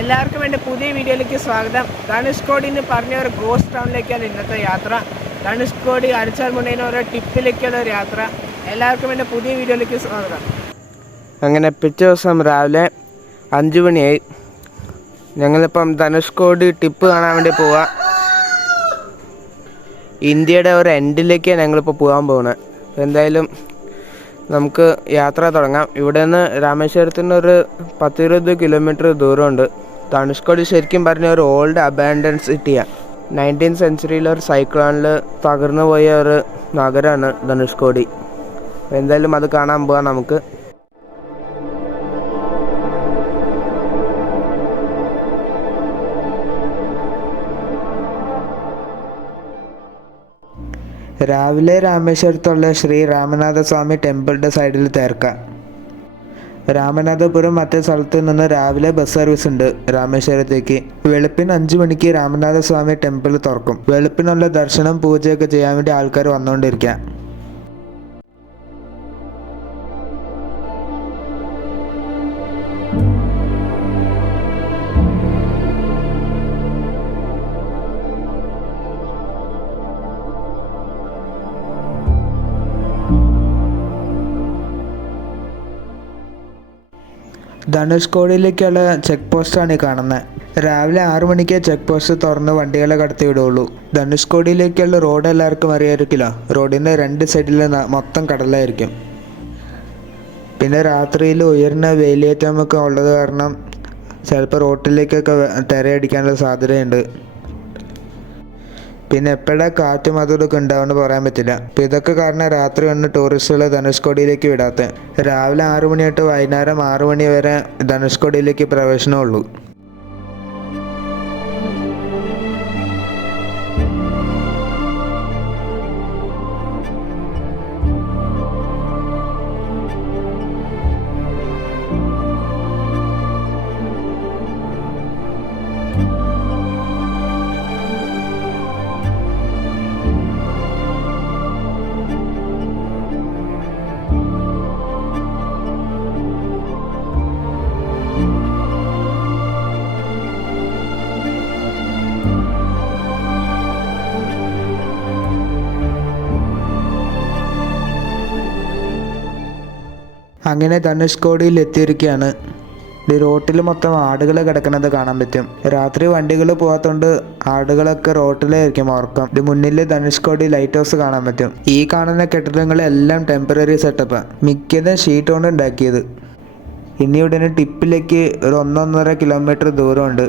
എല്ലാവർക്കും എൻ്റെ പുതിയ വീഡിയോയിലേക്ക് സ്വാഗതം. ധനുഷ്കോടിന്ന് പറഞ്ഞ ഒരു ഗോസ്റ്റ് ടൗണിലേക്കാണ് ഇന്നത്തെ യാത്ര. ധനുഷ്കോടി അരിച്ചാൽമുണ്ടയിന് ഓരോ ടിപ്പിലേക്കുള്ള ഒരു യാത്ര. എല്ലാവർക്കും എൻ്റെ പുതിയ വീഡിയോയിലേക്ക് സ്വാഗതം. അങ്ങനെ പിറ്റേ ദിവസം രാവിലെ 5 മണിയായി. ഞങ്ങളിപ്പം ധനുഷ്കോടി ടിപ്പ് കാണാൻ വേണ്ടി പോവാം. ഇന്ത്യയുടെ ഒരു എൻഡിലേക്കാണ് ഞങ്ങളിപ്പോൾ പോകാൻ പോകുന്നത്. എന്തായാലും നമുക്ക് യാത്ര തുടങ്ങാം. ഇവിടെ നിന്ന് രാമേശ്വരത്തിന് ഒരു 10-20 കിലോമീറ്റർ ദൂരമുണ്ട്. ധനുഷ്കോടി ശരിക്കും പറഞ്ഞ ഒരു ഓൾഡ് അബാൻഡൻഡ് സിറ്റിയാണ്. 19th സെഞ്ച്വറിയിൽ ഒരു സൈക്ലോണിൽ തകർന്നു പോയ ഒരു നഗരമാണ് ധനുഷ്കോടി. എന്തായാലും അത് കാണാൻ പോകാം നമുക്ക്. രാവിലെ രാമേശ്വരത്തുള്ള ശ്രീ രാമനാഥസ്വാമി ടെമ്പിളിൻ്റെ സൈഡിൽ തീർക്കാം. രാമനാഥപുരം മറ്റേ സ്ഥലത്ത് നിന്ന് രാവിലെ ബസ് സർവീസ് ഉണ്ട് രാമേശ്വരത്തേക്ക്. വെളുപ്പിന് 5 മണിക്ക് രാമനാഥസ്വാമി ടെമ്പിൾ തുറക്കും. വെളുപ്പിനുള്ള ദർശനം പൂജയൊക്കെ ചെയ്യാൻ വേണ്ടി ആൾക്കാർ വന്നുകൊണ്ടിരിക്കുക. ധനുഷ്കോടിയിലേക്കുള്ള ചെക്ക് പോസ്റ്റാണ് ഈ കാണുന്നത്. രാവിലെ 6 മണിക്ക് ചെക്ക് പോസ്റ്റ് തുറന്ന് വണ്ടികളെ കടത്തി വിടുള്ളൂ. ധനുഷ്കോടിയിലേക്കുള്ള റോഡ് എല്ലാവർക്കും അറിയാമായിരിക്കില്ല. റോഡിൻ്റെ 2 സൈഡിൽ മൊത്തം കടലായിരിക്കും. പിന്നെ രാത്രിയിൽ ഉയർന്ന വേലിയേറ്റമൊക്കെ ഉള്ളത് കാരണം ചിലപ്പോൾ റോട്ടിലേക്കൊക്കെ തിരയടിക്കാനുള്ള സാധ്യതയുണ്ട്. പിന്നെ എപ്പോഴാണ് കാറ്റും അതൊക്കെ ഉണ്ടാവുമെന്ന് പറയാൻ പറ്റില്ല. അപ്പോൾ ഇതൊക്കെ കാരണം രാത്രി വന്ന് ടൂറിസ്റ്റുകൾ ധനുഷ്കോടിയിലേക്ക് വിടാത്തത്. രാവിലെ 6 മണി തൊട്ട് വൈകുന്നേരം 6 മണി വരെ ധനുഷ്കോടിയിലേക്ക് പ്രവേശനമുള്ളൂ. അങ്ങനെ ധനുഷ്കോടിയിൽ എത്തിയിരിക്കുകയാണ്. ഈ റോട്ടിൽ മൊത്തം ആടുകൾ കിടക്കുന്നത് കാണാൻ പറ്റും. രാത്രി വണ്ടികൾ പോകാത്തതുകൊണ്ട് ആടുകളൊക്കെ റോട്ടിലായിരിക്കും ഉറക്കം. ഇത് മുന്നിൽ ധനുഷ്കോടി ലൈറ്റ് ഹൗസ് കാണാൻ പറ്റും. ഈ കാണുന്ന കെട്ടിടങ്ങളെല്ലാം ടെമ്പററി സെറ്റപ്പാണ്. മിക്കതും ഷീറ്റ് കൊണ്ട് ഉണ്ടാക്കിയത്. ഇനി ഉടനെ ടിപ്പിലേക്ക് ഒരു 1.5 കിലോമീറ്റർ ദൂരമുണ്ട്.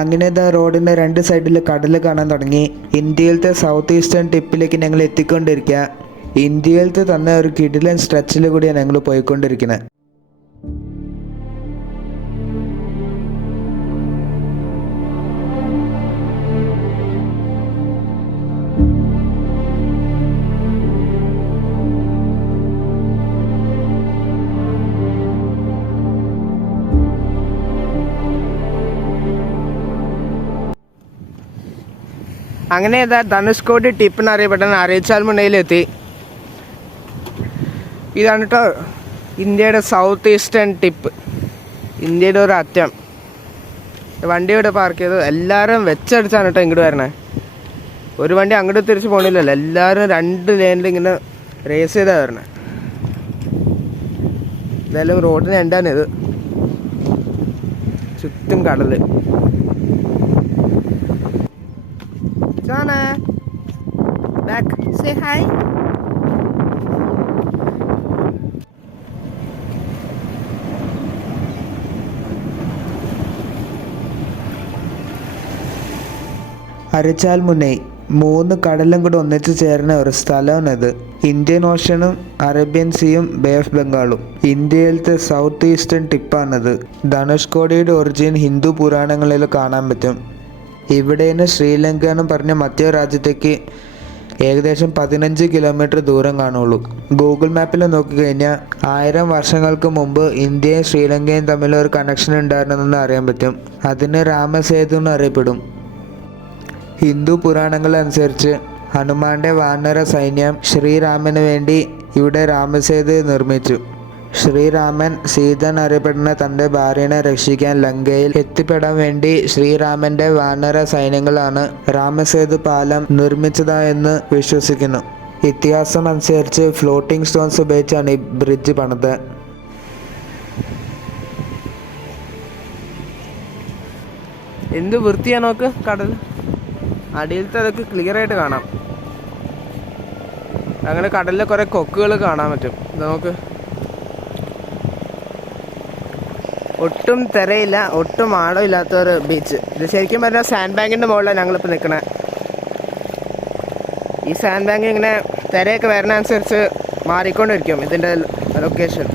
അങ്ങനെ റോഡിൻ്റെ 2 സൈഡിൽ കടൽ കാണാൻ തുടങ്ങി. ഇന്ത്യയിലത്തെ സൗത്ത് ഈസ്റ്റേൺ ടിപ്പിലേക്ക് ഞങ്ങൾ എത്തിക്കൊണ്ടിരിക്കുക. ഇന്ത്യയിലത്തെ തന്നെ ഒരു കിടിലൻ സ്ട്രെച്ചിൽ കൂടിയാണ് ഞങ്ങൾ പോയിക്കൊണ്ടിരിക്കുന്നത്. അങ്ങനെ ധനുഷ്കോടി ടിപ്പ് എന്നറിയപ്പെടുന്ന അരേച്ചാൽ മുനയിലെത്തി. ഇതാണ് കേട്ടോ ഇന്ത്യയുടെ സൗത്ത് ഈസ്റ്റേൺ ടിപ്പ്, ഇന്ത്യയുടെ ഒരു അറ്റം. വണ്ടി ഇവിടെ പാർക്ക് ചെയ്ത് എല്ലാവരും വെച്ചടിച്ചാണ് കേട്ടോ ഇങ്ങോട്ട് വരണേ. ഒരു വണ്ടി അങ്ങോട്ട് തിരിച്ച് പോകണില്ലല്ലോ, എല്ലാവരും 2 ലെയിനിൽ ഇങ്ങനെ റേസ് ചെയ്താണ് വരണേ. എന്തായാലും റോഡിന് എന്താണിത്, ചുറ്റും കടൽ. Jana, back, say hi. അരച്ചാൽ മുനൈ 3 കടലും കൂടെ ഒന്നിച്ചു ചേർന്ന ഒരു സ്ഥലമാണിത്. ഇന്ത്യൻ ഓഷ്യനും അറേബ്യൻ സീയും ബേ ഓഫ് ബംഗാളും. ഇന്ത്യയിലത്തെ സൗത്ത് ഈസ്റ്റേൺ ടിപ്പാണിത്. ധനുഷ്കോടിയുടെ ഒറിജിൻ ഹിന്ദു പുരാണങ്ങളിൽ കാണാൻ പറ്റും. ഇവിടെ നിന്ന് ശ്രീലങ്ക എന്ന് പറഞ്ഞ മധ്യ രാജ്യത്തേക്ക് ഏകദേശം 15 കിലോമീറ്റർ ദൂരം കാണുള്ളൂ. ഗൂഗിൾ മാപ്പിൽ നോക്കിക്കഴിഞ്ഞാൽ 1000 വർഷങ്ങൾക്ക് മുമ്പ് ഇന്ത്യയും ശ്രീലങ്കയും തമ്മിൽ ഒരു കണക്ഷൻ ഉണ്ടായിരുന്നെന്ന് അറിയാൻ പറ്റും. അതിന് രാമസേതു എന്ന് അറിയപ്പെടും. ഹിന്ദു പുരാണങ്ങളനുസരിച്ച് ഹനുമാന്റെ വാനര സൈന്യം ശ്രീരാമന് വേണ്ടി ഇവിടെ രാമസേതു നിർമ്മിച്ചു. ശ്രീരാമൻ സീത എന്നറിയപ്പെടുന്ന തൻ്റെ ഭാര്യനെ രക്ഷിക്കാൻ ലങ്കയിൽ എത്തിപ്പെടാൻ വേണ്ടി ശ്രീരാമന്റെ വാനര സൈന്യങ്ങളാണ് രാമസേതു പാലം നിർമ്മിച്ചതായെന്ന് വിശ്വസിക്കുന്നു. ഇതിഹാസം അനുസരിച്ച് ഫ്ലോട്ടിംഗ് സ്റ്റോൺസ് ഉപയോഗിച്ചാണ് ഈ ബ്രിഡ്ജ് പണിത്. എന്ത് വൃത്തിയാ നോക്ക് കടൽ. അടിയിലത്തെ അതൊക്കെ ക്ലിയർ ആയിട്ട് കാണാം. അങ്ങനെ കടലിലെ കുറെ കൊക്കുകൾ കാണാൻ പറ്റും. നമുക്ക് ഒട്ടും തിരയില്ല, ഒട്ടും ആഴം ഇല്ലാത്ത ഒരു ബീച്ച്. ഇത് ശരിക്കും പറഞ്ഞാൽ സാൻഡ് ബാങ്കിൻ്റെ മുകളിലാണ് ഞങ്ങളിപ്പോൾ നിൽക്കണേ. ഈ സാൻഡ് ബാങ്ക് ഇങ്ങനെ തിരയൊക്കെ വരുന്ന അനുസരിച്ച് മാറിക്കൊണ്ടിരിക്കും ഇതിൻ്റെ ലൊക്കേഷൻ.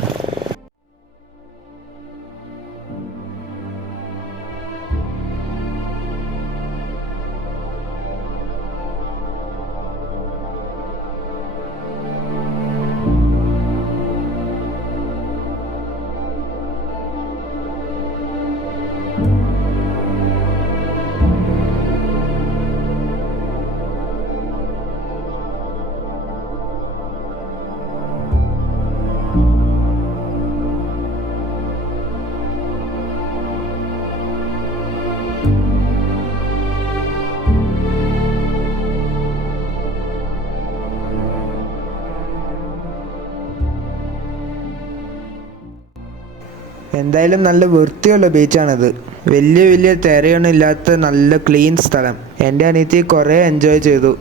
എന്തായാലും നല്ല വൃത്തിയുള്ള ബീച്ചാണിത്. വലിയ തിരയൊന്നും ഇല്ലാത്ത നല്ല ക്ലീൻ സ്ഥലം. എൻ്റെ അനിയത്തി കുറേ എൻജോയ് ചെയ്തു.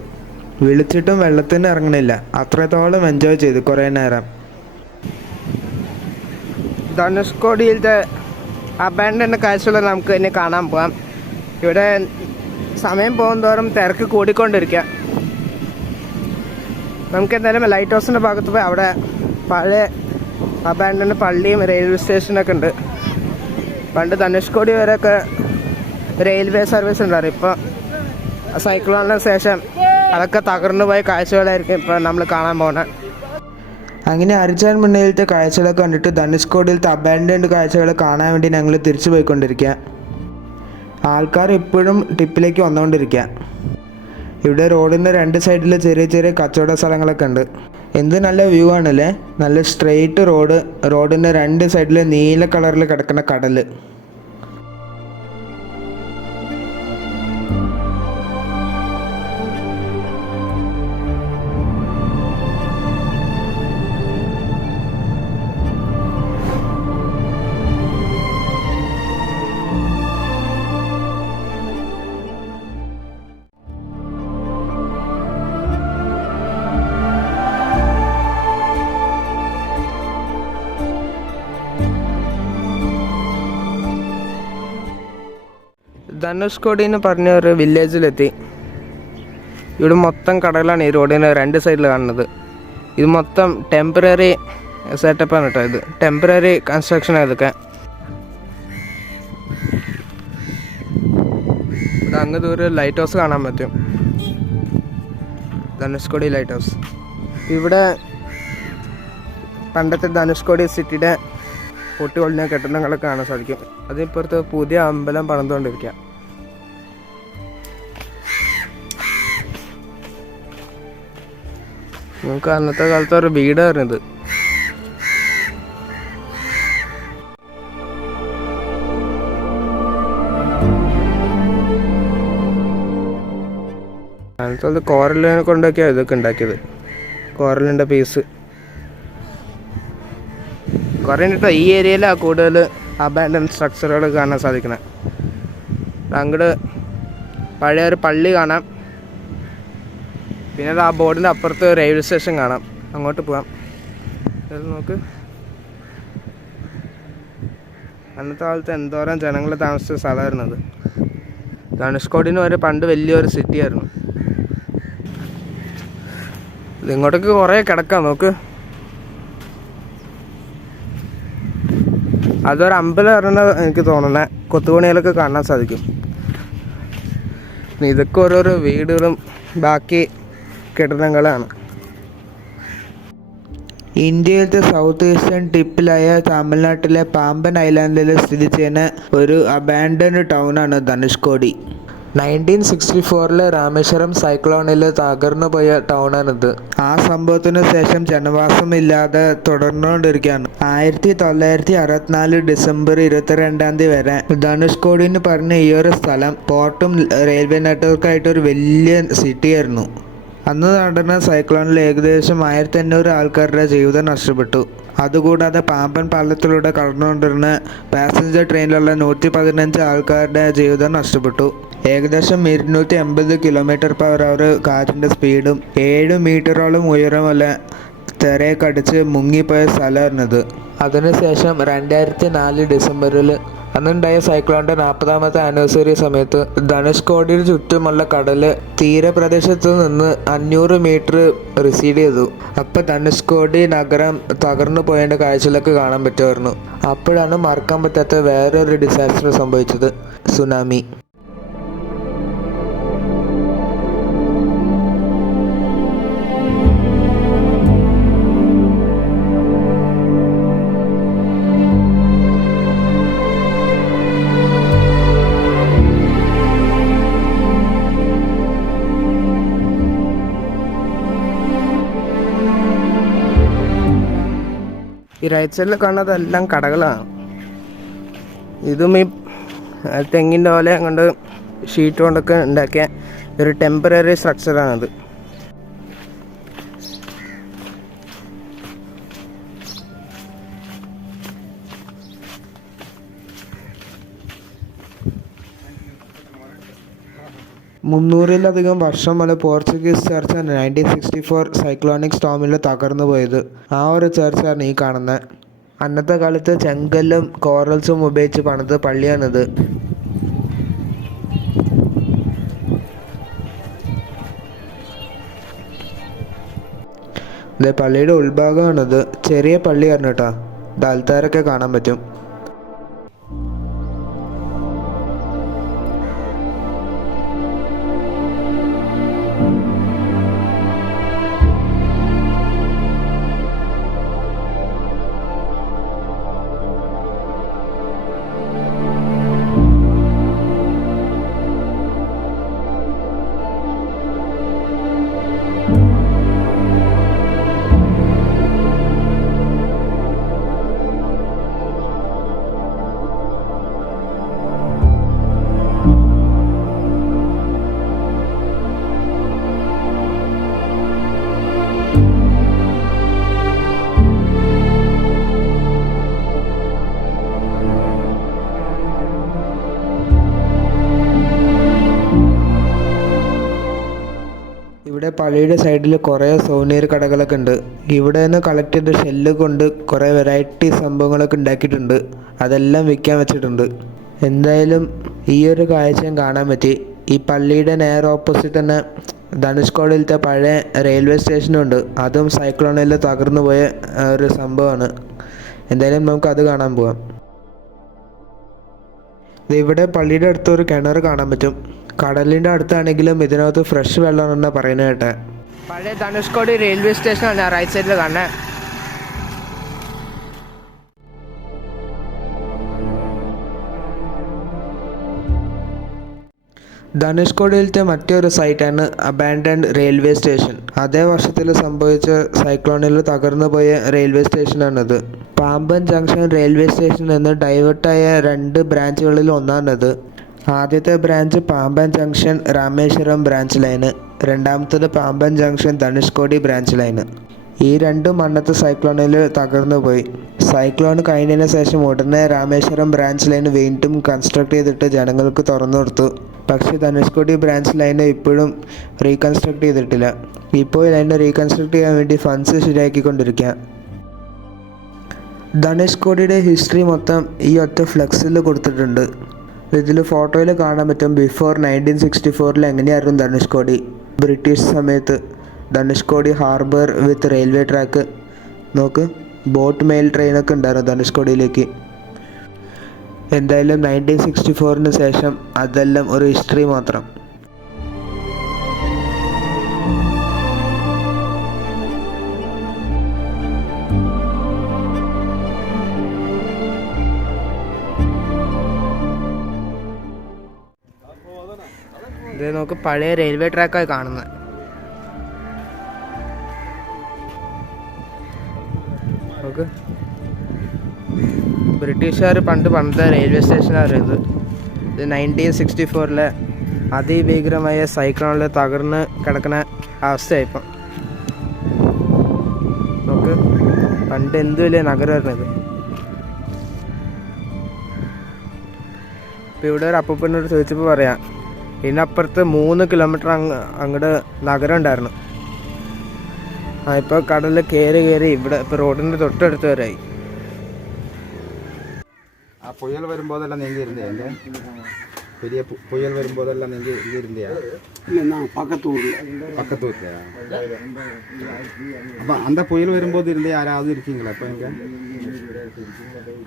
വിളിച്ചിട്ടും വെള്ളത്തിന് ഇറങ്ങണില്ല, അത്രത്തോളം എൻജോയ് ചെയ്തു കുറേ നേരം. ധനുഷ്കോടിയിലത്തെ അബാൻഡൻ്റെ കാഴ്ചകൾ നമുക്ക് ഇനി കാണാൻ പോകാം. ഇവിടെ സമയം പോകുന്തോറും തിരക്ക് കൂടിക്കൊണ്ടിരിക്കുക. നമുക്ക് എന്തായാലും ലൈറ്റ് ഹൗസിൻ്റെ ഭാഗത്ത് പോയി അവിടെ പഴയ അബാൻഡൻ്റെ പള്ളിയും റെയിൽവേ സ്റ്റേഷനൊക്കെ ഉണ്ട്. പണ്ട് ധനുഷ്കോടി വരെയൊക്കെ റെയിൽവേ സർവീസ് ഉണ്ടായിരുന്നു. ഇപ്പോൾ സൈക്ലോണിന് ശേഷം അതൊക്കെ തകർന്നു പോയ കാഴ്ചകളായിരിക്കും ഇപ്പോൾ നമ്മൾ കാണാൻ പോകുന്നത്. അങ്ങനെ അരച്ചാൽ മുന്നേലത്തെ കാഴ്ചകളൊക്കെ കണ്ടിട്ട് ധനുഷ്കോടിയിലത്തെ അബാൻഡൻഡ് കാഴ്ചകൾ കാണാൻ വേണ്ടി ഞങ്ങൾ തിരിച്ചു പോയിക്കൊണ്ടിരിക്കുക. ആൾക്കാർ ഇപ്പോഴും ടിപ്പിലേക്ക് വന്നുകൊണ്ടിരിക്കുക. ഇവിടെ റോഡിൻ്റെ 2 സൈഡിൽ ചെറിയ കച്ചവട സ്ഥലങ്ങളൊക്കെ ഉണ്ട്. എന്ത് നല്ല വ്യൂ ആണല്ലേ. നല്ല സ്ട്രെയിറ്റ് റോഡിൻ്റെ 2 സൈഡിൽ നീല കളറിൽ കിടക്കുന്ന കടൽ. ധനുഷ്കോടി എന്ന് പറഞ്ഞ ഒരു വില്ലേജിലെത്തി. ഇവിടെ മൊത്തം കടകളാണ് ഈ റോഡിന് രണ്ട് സൈഡിൽ കാണുന്നത്. ഇത് മൊത്തം ടെമ്പററി സെറ്റപ്പാണ് കേട്ടോ. ഇത് ടെമ്പററി കൺസ്ട്രക്ഷനാണ് ഇതൊക്കെ. ഇവിടെ അങ്ങ് ദൂരം ലൈറ്റ് ഹൗസ് കാണാൻ പറ്റും, ധനുഷ്കോടി ലൈറ്റ് ഹൗസ്. ഇവിടെ പണ്ടത്തെ ധനുഷ്കോടി സിറ്റിയുടെ പൊട്ടി ഒളിഞ്ഞ കെട്ടിടങ്ങളൊക്കെ കാണാൻ സാധിക്കും. അതിപ്പുറത്ത് പുതിയ അമ്പലം പണിതുകൊണ്ടിരിക്കുക. നമുക്ക് അന്നത്തെ കാലത്ത് ഒരു വീടായിരുന്നു ഇത്. അന്നത്തെ അത് കോറലിനെ കൊണ്ടൊക്കെയാണ് ഇതൊക്കെ ഉണ്ടാക്കിയത്. കോറലിൻ്റെ പീസ് കുറേ കേട്ടോ. ഈ ഏരിയയിലാണ് കൂടുതൽ അബാൻഡൻ സ്ട്രക്ചറുകൾ കാണാൻ സാധിക്കുന്നത്. അങ്ങോട്ട് പഴയ ഒരു പള്ളി കാണാം. പിന്നെ ആ ബോർഡിൻ്റെ അപ്പുറത്ത് റെയിൽവേ സ്റ്റേഷൻ കാണാം. അങ്ങോട്ട് പോകാം. അത് നോക്ക്, അന്നത്തെ കാലത്ത് എന്തോരം ജനങ്ങൾ താമസിച്ച സ്ഥലമായിരുന്നു അത്. ധനുഷ്കോടിന് ഒരു പണ്ട് വലിയൊരു സിറ്റിയായിരുന്നു. ഇതിങ്ങോട്ടേക്ക് കുറേ കിടക്കാം. നോക്ക്, അതൊരു അമ്പലം പറഞ്ഞാൽ എനിക്ക് തോന്നുന്നത്. കൊത്തുപണികളൊക്കെ കാണാൻ സാധിക്കും. ഇതൊക്കെ ഓരോരോ വീടുകളും ബാക്കി കെട്ടിടങ്ങളാണ്. ഇന്ത്യയിലത്തെ സൗത്ത് ഈസ്റ്റേൺ ടിപ്പിലായ തമിഴ്നാട്ടിലെ പാമ്പൻ ഐലാൻഡിൽ സ്ഥിതി ചെയ്യുന്ന ഒരു അബാൻഡൻഡ് ടൗണാണ് ധനുഷ്കോടി. 1964 രാമേശ്വരം സൈക്ലോണിൽ തകർന്നു പോയ ടൗണാണിത്. ആ സംഭവത്തിന് ശേഷം ജനവാസമില്ലാതെ തുടർന്നുകൊണ്ടിരിക്കുകയാണ്. 1964 ഡിസംബർ 22 വരെ ധനുഷ്കോടി എന്ന് പറഞ്ഞ ഈ ഒരു സ്ഥലം പോർട്ടും റെയിൽവേ നെറ്റ്വർക്കായിട്ട് ഒരു വലിയ സിറ്റിയായിരുന്നു. അന്ന് നടന്ന സൈക്ലോണിൽ ഏകദേശം 1500 ആൾക്കാരുടെ ജീവിതം നഷ്ടപ്പെട്ടു. അതുകൂടാതെ പാമ്പൻ പാലത്തിലൂടെ കടന്നുകൊണ്ടിരുന്ന പാസഞ്ചർ ട്രെയിനിലുള്ള 115 ആൾക്കാരുടെ ജീവിതം നഷ്ടപ്പെട്ടു. ഏകദേശം 280 km/h കാറ്റിൻ്റെ സ്പീഡും 7 മീറ്ററോളം ഉയരമുള്ള തിരക്കടിച്ച് മുങ്ങിപ്പോയ സ്ഥലമായിരുന്നത്. അതിനുശേഷം 2004 ഡിസംബറിൽ അന്നുണ്ടായ സൈക്ലോണിൻ്റെ 40ാമത്തെ ആനിവേഴ്സറി സമയത്ത് ധനുഷ്കോടിയുടെ ചുറ്റുമുള്ള കടൽ തീരപ്രദേശത്ത് നിന്ന് 500 മീറ്റർ റിസീഡ് ചെയ്തു. അപ്പോൾ ധനുഷ്കോടി നഗരം തകർന്നു പോയതിൻ്റെ കാഴ്ചകളൊക്കെ കാണാൻ പറ്റുമായിരുന്നു. അപ്പോഴാണ് മറക്കാൻ പറ്റാത്ത വേറൊരു ഡിസാസ്റ്റർ സംഭവിച്ചത്, സുനാമി. ഈ റൈറ്റ് സൈഡിൽ കാണുന്നതെല്ലാം കടകളാണ്. ഇതും ഈ തെങ്ങിൻ്റെ പോലെ കൊണ്ട് ഷീറ്റ് കൊണ്ടൊക്കെ ഉണ്ടാക്കിയ ഒരു ടെമ്പററി സ്ട്രക്ചറാണത്. മുന്നൂറിലധികം വർഷം മുതൽ പോർച്ചുഗീസ് ചർച്ചാണ് 1964 സൈക്ലോണിക് സ്റ്റോമിൽ തകർന്നു പോയത്. ആ ഒരു ചർച്ചാണ് ഈ കാണുന്നത്. അന്നത്തെ കാലത്ത് ചെങ്കല്ലും കോറൽസും ഉപയോഗിച്ച് പണിത പള്ളിയാണിത്. ഇത് പള്ളിയുടെ ഉൾഭാഗമാണിത്. ചെറിയ പള്ളിയാണ് കേട്ടോ. ദാൽത്താരൊക്കെ കാണാൻ പറ്റും. ഇവിടെ പള്ളിയുടെ സൈഡിൽ കുറേ സോനിയർ കടകളൊക്കെ ഉണ്ട്. ഇവിടെ നിന്ന് കളക്ട് ചെയ്ത ഷെല്ല് കൊണ്ട് കുറേ വെറൈറ്റി സംഭവങ്ങളൊക്കെ ഉണ്ടാക്കിയിട്ടുണ്ട്. അതെല്ലാം വിൽക്കാൻ വെച്ചിട്ടുണ്ട്. എന്തായാലും ഈ ഒരു കാഴ്ചയും കാണാൻ പറ്റി. ഈ പള്ളിയുടെ നേരെ ഓപ്പോസിറ്റ് തന്നെ ധനുഷ്കോടിയിലത്തെ പഴയ റെയിൽവേ സ്റ്റേഷനുണ്ട്. അതും സൈക്ലോണിൽ തകർന്നു പോയ ഒരു സംഭവമാണ്. എന്തായാലും നമുക്ക് അത് കാണാൻ പോവാം. ഇവിടെ പള്ളിയുടെ അടുത്ത് ഒരു കിണർ കാണാൻ പറ്റും. കടലിൻ്റെ അടുത്താണെങ്കിലും ഇതിനകത്ത് ഫ്രഷ് വെള്ളമാണെന്ന് പറയുന്നത് കേട്ടെ. പഴയ ധനുഷ്കോടി റെയിൽവേ സ്റ്റേഷനാണ് റൈറ്റ് സൈഡിൽ കാണുന്നത്. ധനുഷ്കോടിയിലത്തെ മറ്റൊരു സൈറ്റാണ് അബാൻഡൻഡ് റെയിൽവേ സ്റ്റേഷൻ. അതേ വർഷത്തിൽ സംഭവിച്ച സൈക്ലോണിൽ തകർന്നു പോയ റെയിൽവേ സ്റ്റേഷനാണിത്. പാമ്പൻ ജംഗ്ഷൻ റെയിൽവേ സ്റ്റേഷനിൽ നിന്ന് ഡൈവേർട്ടായ 2 ബ്രാഞ്ചുകളിൽ ഒന്നാണിത്. ആദ്യത്തെ branch Pamban junction Rameswaram branch line, രണ്ടാമത്തേത് Pamban junction Dhanushkodi branch line. ഈ 2 അന്നത്തെ സൈക്ലോണിൽ തകർന്നു പോയി. സൈക്ലോൺ കഴിഞ്ഞതിന് ശേഷം ഉടനെ രാമേശ്വരം ബ്രാഞ്ച് ലൈൻ വീണ്ടും കൺസ്ട്രക്ട് ചെയ്തിട്ട് ജനങ്ങൾക്ക് തുറന്നു കൊടുത്തു. പക്ഷേ ധനുഷ്കോടി ബ്രാഞ്ച് ലൈന് ഇപ്പോഴും റീകൺസ്ട്രക്ട് ചെയ്തിട്ടില്ല. ഇപ്പോൾ ലൈന് റീകൺസ്ട്രക്ട് ചെയ്യാൻ വേണ്ടി ഫണ്ട്സ് ശരിയാക്കിക്കൊണ്ടിരിക്കുക. ധനുഷ്കോടിയുടെ ഹിസ്റ്ററി മൊത്തം ഈ ഒറ്റ ഫ്ലെക്സിൽ കൊടുത്തിട്ടുണ്ട്. ഇതിൽ ഫോട്ടോയിൽ കാണാൻ പറ്റും ബിഫോർ 1964 എങ്ങനെയായിരുന്നു ധനുഷ്കോടി. ബ്രിട്ടീഷ് സമയത്ത് ധനുഷ്കോടി ഹാർബർ വിത്ത് റെയിൽവേ ട്രാക്ക്. നോക്ക്, ബോട്ട് മെയിൽ ട്രെയിനൊക്കെ ഉണ്ടായിരുന്നു ധനുഷ്കോടിയിലേക്ക്. എന്തായാലും 1964 ശേഷം അതെല്ലാം ഒരു ഹിസ്റ്ററി മാത്രം. ഇത് നോക്ക്, പഴയ റെയിൽവേ ട്രാക്കായി കാണുന്നത്. നോക്ക്, ബ്രിട്ടീഷുകാർ പണ്ടത്തെ റെയിൽവേ സ്റ്റേഷനായിരുന്നു ഇത്. 1964 അതിഭീകരമായ സൈക്ലോണിൽ തകർന്ന് കിടക്കുന്ന അവസ്ഥയായിപ്പം. നോക്ക്, പണ്ട് എന്ത് വലിയ നഗരമായിരുന്നു ഇത്. ഇപ്പം ഇവിടെ ഒരു അപ്പൂപ്പനോട് ചോദിച്ചപ്പോൾ പറയാം, ഇതിനപ്പുറത്ത് 3 കിലോമീറ്റർ അങ്ങോട്ട് നഗരം ഉണ്ടായിരുന്നു. ഇപ്പോൾ കടലിൽ കയറി ഇവിടെ ഇപ്പോൾ റോഡിൻ്റെ തൊട്ടടുത്ത് വരെയായി. ആ പുയൽ വരുമ്പോഴെല്ലാം നീങ്ങിയിരുന്നേ അല്ലേ? பெரிய புயல் வரும்போதெல்லாம் நீங்கள் இங்கே இருந்தியா? இல்லை, நான் பக்கத்து ஊரில். அப்போ அந்த புயல் வரும்போது இருந்தே யாராவது இருக்கீங்களா இப்போ இங்கே?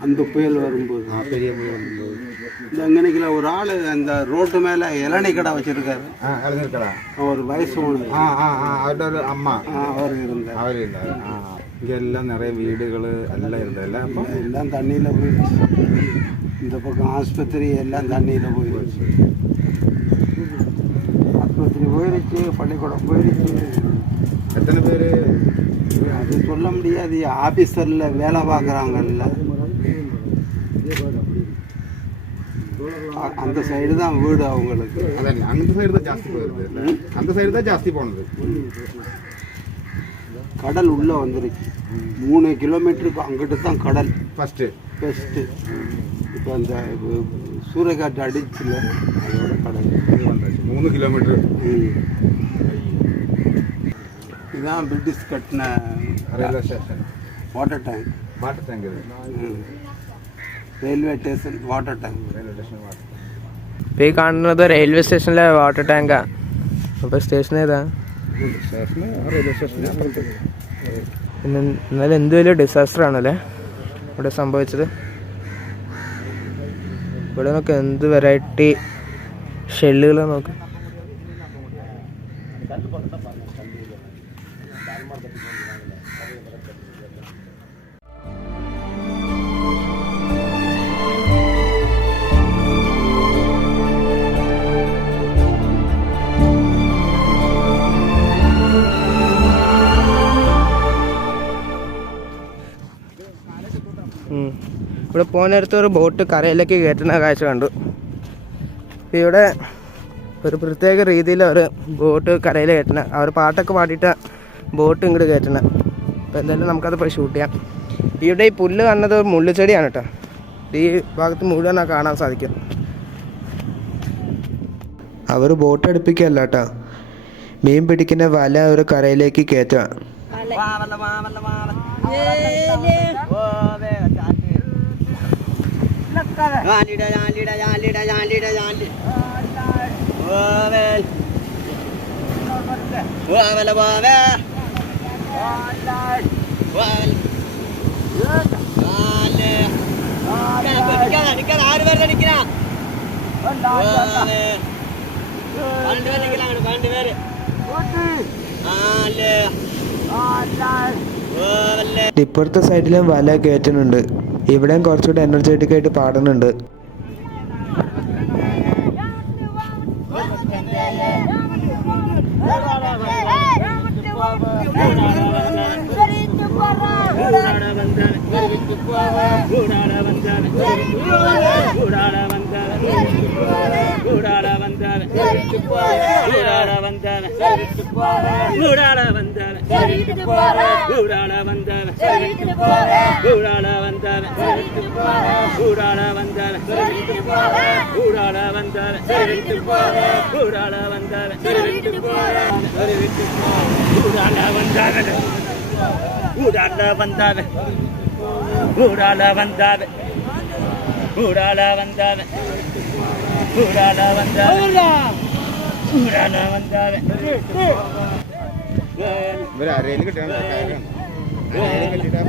அந்த புயல் வரும்போது பெரிய புயல் வரும்போது இந்த அங்கனைக்கில் ஒரு ஆள் அந்த ரோட்டு மேலே இளநீ கடை வச்சுருக்காரு. இளநீர் கடை. அவர் வயசு ஒன்று. அவரோட ஒரு அம்மா அவர் இருந்தார். இங்கே எல்லாம் நிறைய வீடுகள் எல்லாம் இருந்ததில்ல? அப்போ எல்லாம் தண்ணியில் போயிடுச்சு. இந்த பக்கம் ஆஸ்பத்திரி எல்லாம் தண்ணியில் போயிடுச்சு. ஆஸ்பத்திரி போயிடுச்சு, பள்ளிக்கூடம் போயிடுச்சு. எத்தனை பேர்? அது சொல்ல முடியாது. ஆஃபீஸரில் வேலை பார்க்குறாங்கல்ல, அந்த சைடு தான் வீடு அவங்களுக்கு. அதான் அந்த சைடு தான் ஜாஸ்தி போயிருது. அந்த சைடு தான் ஜாஸ்தி போனது. கடல் உள்ளே வந்துருச்சு. 3 கிலோமீட்டருக்கு அங்கிட்டு தான் கடல் ஃபஸ்ட்டு. இப்போ அந்த சூறைக்காற்று அடிச்சுல அதோட கடல் வந்துச்சு 3 கிலோமீட்டர். இதுதான் பிரிட்டிஷ் கட்டின ரயில்வே ஸ்டேஷன். வாட்டர் டேங்க் இது റെയിൽവേ സ്റ്റേഷൻ വാട്ടർ ടാങ്ക്. ഇപ്പോൾ ഈ കാണുന്നത് റെയിൽവേ സ്റ്റേഷനിലെ വാട്ടർ ടാങ്കാണ്. അപ്പോൾ സ്റ്റേഷൻ ഏതാ? റെയിൽവേ സ്റ്റേഷൻ അപ്പുറത്ത്. പിന്നെ എന്നാലും എന്ത് വലിയ ഡിസാസ്റ്റർ ആണല്ലേ ഇവിടെ സംഭവിച്ചത്. ഇവിടെ നോക്ക്, എന്ത് വെറൈറ്റി ഷെല്ലുകൾ നോക്ക്. ഇവിടെ പോകുന്നിടത്ത് ഒരു ബോട്ട് കരയിലേക്ക് കയറ്റുന്ന കാഴ്ച കണ്ടു. ഇവിടെ ഒരു പ്രത്യേക രീതിയിൽ അവർ ബോട്ട് കരയിൽ കയറ്റണ, അവർ പാട്ടൊക്കെ പാടിയിട്ട് ബോട്ട് ഇങ്ങോട്ട് കയറ്റണ. അപ്പോൾ എന്തായാലും നമുക്കത് പോയി ഷൂട്ട് ചെയ്യാം. ഇവിടെ ഈ പുല്ല് കാണുന്നത് മുള്ളുചെടിയാണ് കേട്ടോ. ഈ ഭാഗത്ത് മുഴുവൻ കാണാൻ സാധിക്കും. അവർ ബോട്ട് അടുപ്പിക്കല്ല കേട്ടോ, മീൻ പിടിക്കുന്ന വല അവർ കരയിലേക്ക് കയറ്റുക. ഇപ്പുറത്തെ സൈഡിലും വല കയറ്റുന്നുണ്ട്. ഇവിടെയും കുറച്ചുകൂടെ എനർജറ്റിക് ആയിട്ട് പാടുന്നുണ്ട്. ഇവർ അരയിൽ കിട്ടണം, അരയിൽ കെട്ടിട്ടാ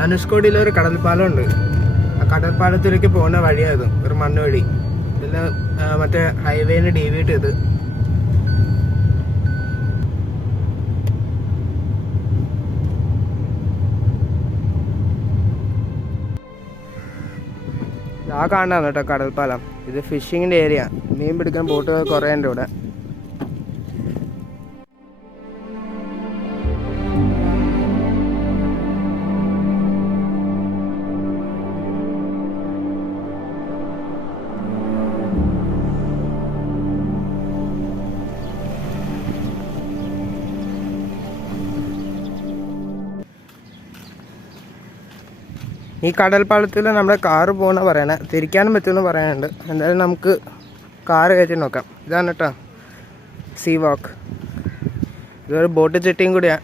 ധനുഷ്കോടിയിൽ ഒരു കടൽപ്പാലം ഉണ്ട്. ആ കടൽപ്പാലത്തിലേക്ക് പോകുന്ന വഴിയായത് ഒരു മണ്ണ് വഴി. ഇതിൽ മറ്റേ ഹൈവേനെ ഡീവിയേറ്റ് ചെയ്ത്. ആ കാണാണ് കേട്ടോ കടൽപ്പാലം. ഇത് ഫിഷിങ്ങിൻ്റെ ഏരിയ. മീൻ പിടിക്കാൻ ബോട്ടുകൾ കുറേ ഉണ്ട് ഇവിടെ. ഈ കടൽപ്പാലത്തിൽ നമ്മുടെ കാറ് പോകണമെന്ന് പറയണേ. തിരിക്കാനും പറ്റുമെന്ന് പറയാനുണ്ട്. എന്തായാലും നമുക്ക് കാറ് കയറ്റി നോക്കാം. ഇതാണ് കേട്ടോ സീ വാക്ക്. ഇതൊരു ബോട്ട് ചെട്ടിയും കൂടിയാണ്.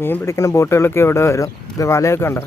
മീൻ പിടിക്കുന്ന ബോട്ടുകളൊക്കെ ഇവിടെ വരും. ഇത് വലയൊക്കെ ഉണ്ടോ?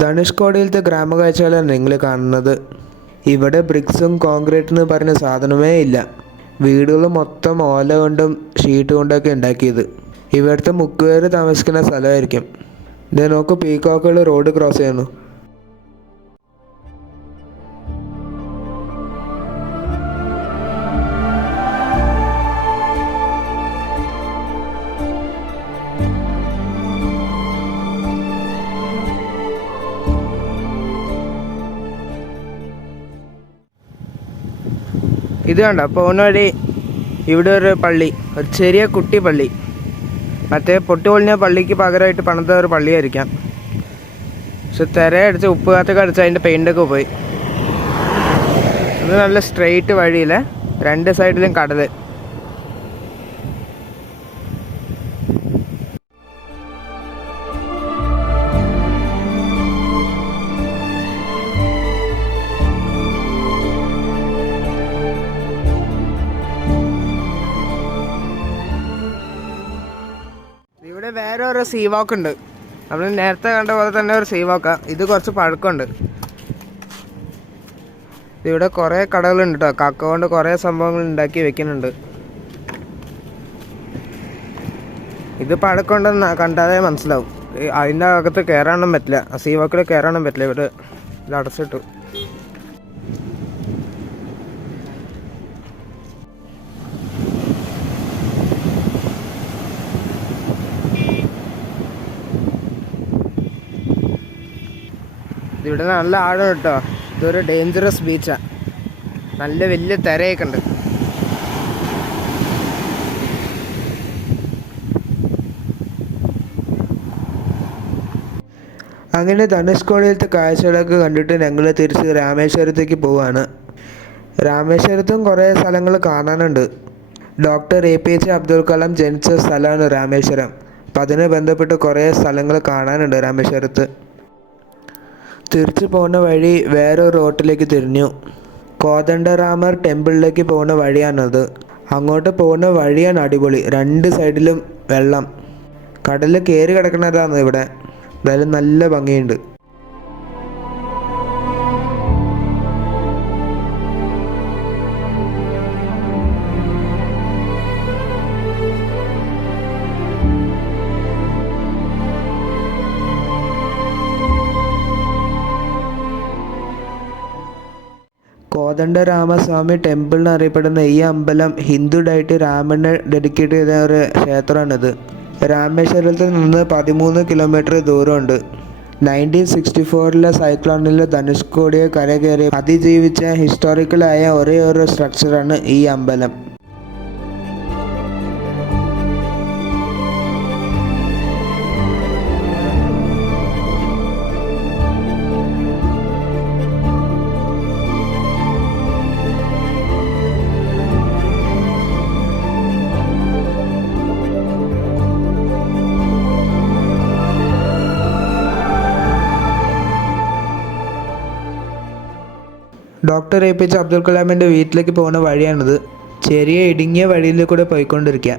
ധനുഷ്കോടിയിലത്തെ ഗ്രാമകാഴ്ചകളാണ് നിങ്ങൾ കാണുന്നത്. ഇവിടെ ബ്രിക്സും കോൺക്രീറ്റ് എന്ന് പറഞ്ഞ സാധനമേ ഇല്ല. വീടുകൾ മൊത്തം ഓല കൊണ്ടും ഷീറ്റ് കൊണ്ടൊക്കെ ഉണ്ടാക്കിയത്. ഇവിടുത്തെ മുക്കുപേര് താമസിക്കുന്ന സ്ഥലമായിരിക്കും. ഇത് നോക്ക്, പീക്കോക്കുകൾ റോഡ് ക്രോസ് ചെയ്യുന്നു. ഇത് കണ്ടോ പോകുന്ന വഴി ഇവിടെ ഒരു പള്ളി, ഒരു ചെറിയ കുട്ടി പള്ളി. മറ്റേ പൊട്ടിപ്പൊളിഞ്ഞ പള്ളിക്ക് പകരമായിട്ട് പണിത ഒരു പള്ളിയായിരിക്കാം. പക്ഷെ തിരയടിച്ച് ഉപ്പ് കാത്തൊക്കെ അടിച്ച് അതിൻ്റെ പെയിൻ്റൊക്കെ പോയി. ഇത് നല്ല സ്ട്രെയിറ്റ് വഴിയില്ലേ. രണ്ട് സൈഡിലും കടൽ. ഇവിടെ വേറെ ഒരു സീ വാക്ക് ഉണ്ട്. നമ്മൾ നേരത്തെ കണ്ട പോലെ തന്നെ ഒരു സീ വാക്കാണ്. ഇത് കുറച്ച് പഴക്കമുണ്ട്. ഇവിടെ കുറേ കടകളുണ്ട് കേട്ടോ. കക്ക കൊണ്ട് കുറേ സംഭവങ്ങൾ ഉണ്ടാക്കി വെക്കുന്നുണ്ട്. ഇത് പഴക്കമുണ്ടെന്ന് കണ്ടാലേ മനസ്സിലാവും. അതിൻ്റെ അകത്ത് കയറാനൊന്നും പറ്റില്ല. സീ വാക്കിൽ കയറാനൊന്നും പറ്റില്ല. ഇവിടെ ഇത് അടച്ചിട്ടു. ഇവിടെ നല്ല ആഴം കേട്ടോ. ഇതൊരു ഡേഞ്ചറസ് ബീച്ചാണ്. നല്ല വലിയ തിരയൊക്കെ ഉണ്ട്. അങ്ങനെ ധനുഷ്കോടിയിലത്തെ കാഴ്ചകളൊക്കെ കണ്ടിട്ട് ഞങ്ങൾ തിരിച്ച് രാമേശ്വരത്തേക്ക് പോവാണ്. രാമേശ്വരത്തും കുറേ സ്ഥലങ്ങൾ കാണാനുണ്ട്. ഡോക്ടർ APJ അബ്ദുൽ കലാം ജനിച്ച സ്ഥലമാണ് രാമേശ്വരം. അപ്പം അതിനെ ബന്ധപ്പെട്ട് കുറേ സ്ഥലങ്ങൾ കാണാനുണ്ട് രാമേശ്വരത്ത്. തിരിച്ചു പോകുന്ന വഴി വേറൊരു റോട്ടിലേക്ക് തിരിഞ്ഞു. കോദണ്ഡരാമർ ടെമ്പിളിലേക്ക് പോകുന്ന വഴിയാണത്. അങ്ങോട്ട് പോകുന്ന വഴിയാണ് അടിപൊളി. രണ്ട് സൈഡിലും വെള്ളം, കടൽ കയറി കിടക്കുന്നതാണ് ഇവിടെ. എന്തായാലും നല്ല ഭംഗിയുണ്ട്. കോദണ്ഡരാമസ്വാമി ടെമ്പിൾ എന്നറിയപ്പെടുന്ന ഈ അമ്പലം ഹിന്ദു ഡൈറ്റി രാമന് ഡെഡിക്കേറ്റ് ചെയ്ത ഒരു ക്ഷേത്രമാണിത്. രാമേശ്വരത്തിൽ നിന്ന് 13 കിലോമീറ്റർ ദൂരമുണ്ട്. 1964 സൈക്ലോണിൽ ധനുഷ്കോടിയെ കരകയറി അതിജീവിച്ച ഹിസ്റ്റോറിക്കലായ ഒരേ ഒരു സ്ട്രക്ചറാണ് ഈ അമ്പലം. ഡോക്ടർ APJ അബ്ദുൽ കലാമിൻ്റെ വീട്ടിലേക്ക് പോകുന്ന വഴിയാണിത്. ചെറിയ ഇടുങ്ങിയ വഴിയിൽ കൂടെ പോയിക്കൊണ്ടിരിക്കുക.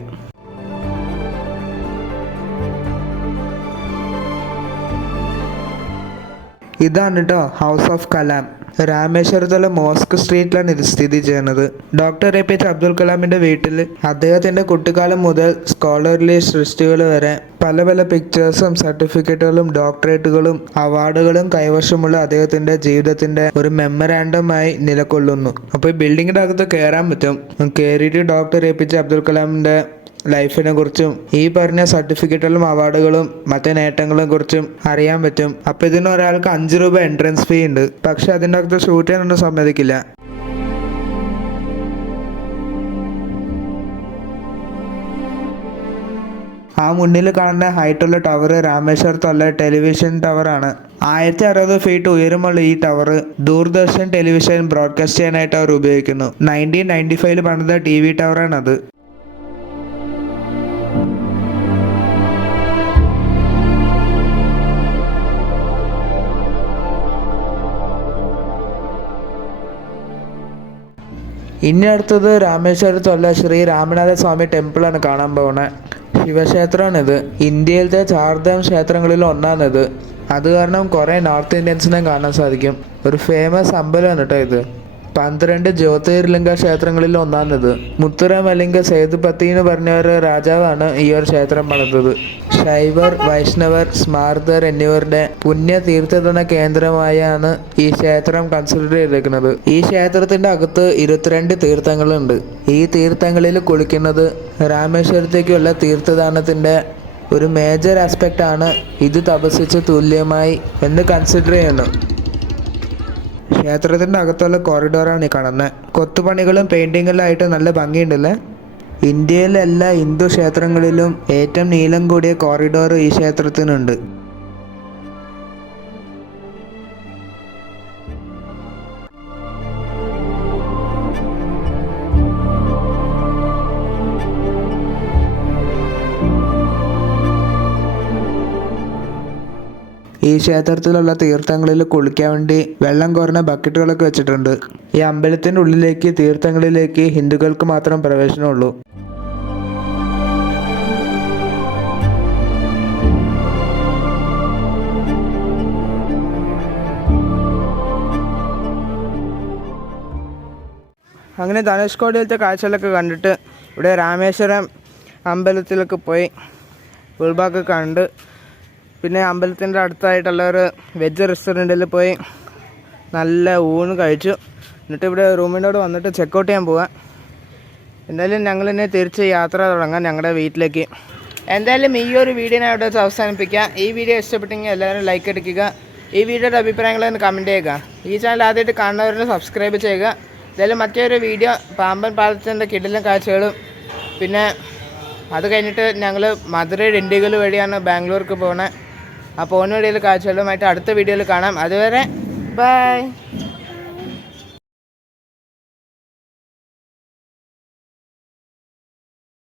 ഇതാണ് കേട്ടോ ഹൗസ് ഓഫ് കലാം. രാമേശ്വരത്തുള്ള മോസ്ക് സ്ട്രീറ്റിലാണ് ഇത് സ്ഥിതി ചെയ്യുന്നത്. ഡോക്ടർ APJ അബ്ദുൽ കലാമിൻ്റെ വീട്ടിൽ അദ്ദേഹത്തിൻ്റെ കുട്ടിക്കാലം മുതൽ സ്കോളർലി സൃഷ്ടികൾ വരെ പല പല പിക്ചേഴ്സും സർട്ടിഫിക്കറ്റുകളും ഡോക്ടറേറ്റുകളും അവാർഡുകളും കൈവശമുള്ള അദ്ദേഹത്തിൻ്റെ ജീവിതത്തിൻ്റെ ഒരു മെമ്മറാണ്ടമായി നിലകൊള്ളുന്നു. അപ്പോൾ ഈ ബിൽഡിങ്ങിൻ്റെ അകത്ത് കയറാൻ പറ്റും. കയറിയിട്ട് ഡോക്ടർ APJ അബ്ദുൽ കലാമിൻ്റെ ലൈഫിനെ കുറിച്ചും ഈ പറഞ്ഞ സർട്ടിഫിക്കറ്റുകളും അവാർഡുകളും മറ്റു നേട്ടങ്ങളെ കുറിച്ചും അറിയാൻ പറ്റും. അപ്പം ഇതിന് ഒരാൾക്ക് 5 രൂപ എൻട്രൻസ് ഫീ ഉണ്ട്. പക്ഷെ അതിൻ്റെ അകത്ത് ഷൂട്ട് ചെയ്യാനൊന്നും സമ്മതിക്കില്ല. ആ മുന്നിൽ കാണുന്ന ഹൈറ്റുള്ള ടവർ രാമേശ്വരത്തുള്ള ടെലിവിഷൻ ടവറാണ്. 1060 ഫീറ്റ് ഉയരമുള്ള ഈ ടവർ ദൂരദർശൻ ടെലിവിഷൻ ബ്രോഡ്കാസ്റ്റ് ചെയ്യാനായിട്ട് അവർ ഉപയോഗിക്കുന്നു. 1995 പണിത TV ടവറാണത്. ഇനി അടുത്തത് രാമേശ്വരത്തുള്ള ശ്രീ രാമനാഥ സ്വാമി ടെമ്പിളാണ് കാണാൻ പോകുന്നത്. ശിവക്ഷേത്രമാണിത്. ഇന്ത്യയിലത്തെ ചാർധാം ക്ഷേത്രങ്ങളിൽ ഒന്നാണിത്. അത് കാരണം കുറേ നോർത്ത് ഇന്ത്യൻസിനെ കാണാൻ സാധിക്കും. ഒരു ഫേമസ് അമ്പലമാണ് കേട്ടോ ഇത്. 12 ജ്യോതിർലിംഗ ക്ഷേത്രങ്ങളിൽ ഒന്നാണിത്. മുത്തുരാമലിംഗ സേതുപതി എന്ന് പറഞ്ഞ ഒരു രാജാവാണ് ഈ ഒരു ക്ഷേത്രം പണിതത്. ശൈവർ, വൈഷ്ണവർ, സ്മാർതർ എന്നിവരുടെ പുണ്യ തീർത്ഥടന കേന്ദ്രമായാണ് ഈ ക്ഷേത്രം കൺസിഡർ ചെയ്തിരിക്കുന്നത്. ഈ ക്ഷേത്രത്തിന്റെ അകത്ത് 22 തീർത്ഥങ്ങളുണ്ട്. ഈ തീർത്ഥങ്ങളിൽ കുളിക്കുന്നത് രാമേശ്വരത്തേക്കുള്ള തീർത്ഥദാനത്തിന്റെ ഒരു മേജർ ആസ്പെക്റ്റ് ആണ്. ഇത് തപസ്സിച്ച് തുല്യമായി എന്ന് കൺസിഡർ ചെയ്യുന്നു. ക്ഷേത്രത്തിൻ്റെ അകത്തുള്ള കോറിഡോറാണ് ഈ കാണുന്നത്. കൊത്തുപണികളും പെയിൻറ്റിങ്ങെല്ലാം ആയിട്ട് നല്ല ഭംഗിയുണ്ടല്ലേ. ഇന്ത്യയിലെ എല്ലാ ഹിന്ദു ക്ഷേത്രങ്ങളിലും ഏറ്റവും നീളം കൂടിയ കോറിഡോർ ഈ ക്ഷേത്രത്തിനുണ്ട്. ഈ ക്ഷേത്രത്തിലുള്ള തീർത്ഥങ്ങളിൽ കുളിക്കാൻ വേണ്ടി വെള്ളം കോരുന്ന ബക്കറ്റുകളൊക്കെ വെച്ചിട്ടുണ്ട്. ഈ അമ്പലത്തിൻ്റെ ഉള്ളിലേക്ക് തീർത്ഥങ്ങളിലേക്ക് ഹിന്ദുക്കൾക്ക് മാത്രം പ്രവേശനമുള്ളൂ. അങ്ങനെ ധനുഷ്കോടിയിലത്തെ കാഴ്ചകളൊക്കെ കണ്ടിട്ട് ഇവിടെ രാമേശ്വരം അമ്പലത്തിലൊക്കെ പോയി ഉൾഭാഗമൊക്കെ കണ്ട് പിന്നെ അമ്പലത്തിൻ്റെ അടുത്തായിട്ടുള്ള ഒരു വെജ് റെസ്റ്റോറൻറ്റിൽ പോയി നല്ല ഊണ് കഴിച്ചു. എന്നിട്ട് ഇവിടെ റൂമിനോട് വന്നിട്ട് ചെക്കൗട്ട് ചെയ്യാൻ പോവാം. എന്തായാലും ഞങ്ങളിന്നെ തിരിച്ച് യാത്ര തുടങ്ങാം ഞങ്ങളുടെ വീട്ടിലേക്ക്. എന്തായാലും ഈ ഒരു വീഡിയോ ഞാൻ ഇവിടെ വെച്ച് അവസാനിപ്പിക്കാം. ഈ വീഡിയോ ഇഷ്ടപ്പെട്ടെങ്കിൽ എല്ലാവരും ലൈക്ക് അടിക്കുക. ഈ വീഡിയോയുടെ അഭിപ്രായങ്ങളൊന്ന് കമൻറ്റ് ചെയ്യുക. ഈ ചാനൽ ആദ്യമായിട്ട് കാണുന്നവരൊന്ന് സബ്സ്ക്രൈബ് ചെയ്യുക. എന്തായാലും മറ്റൊരു വീഡിയോ പാമ്പൻ പാലത്തിൻ്റെ കിടിലൻ കാഴ്ചകളും പിന്നെ അത് കഴിഞ്ഞിട്ട് ഞങ്ങൾ മധുരൈ ഡിണ്ടിഗൽ വഴിയാണ് ബാംഗ്ലൂർക്ക് പോകുന്നത്. ആ പോകുന്ന വഴിയിൽ കാഴ്ചകളുമായിട്ട് അടുത്ത വീഡിയോയിൽ കാണാം. അതുവരെ ബൈ.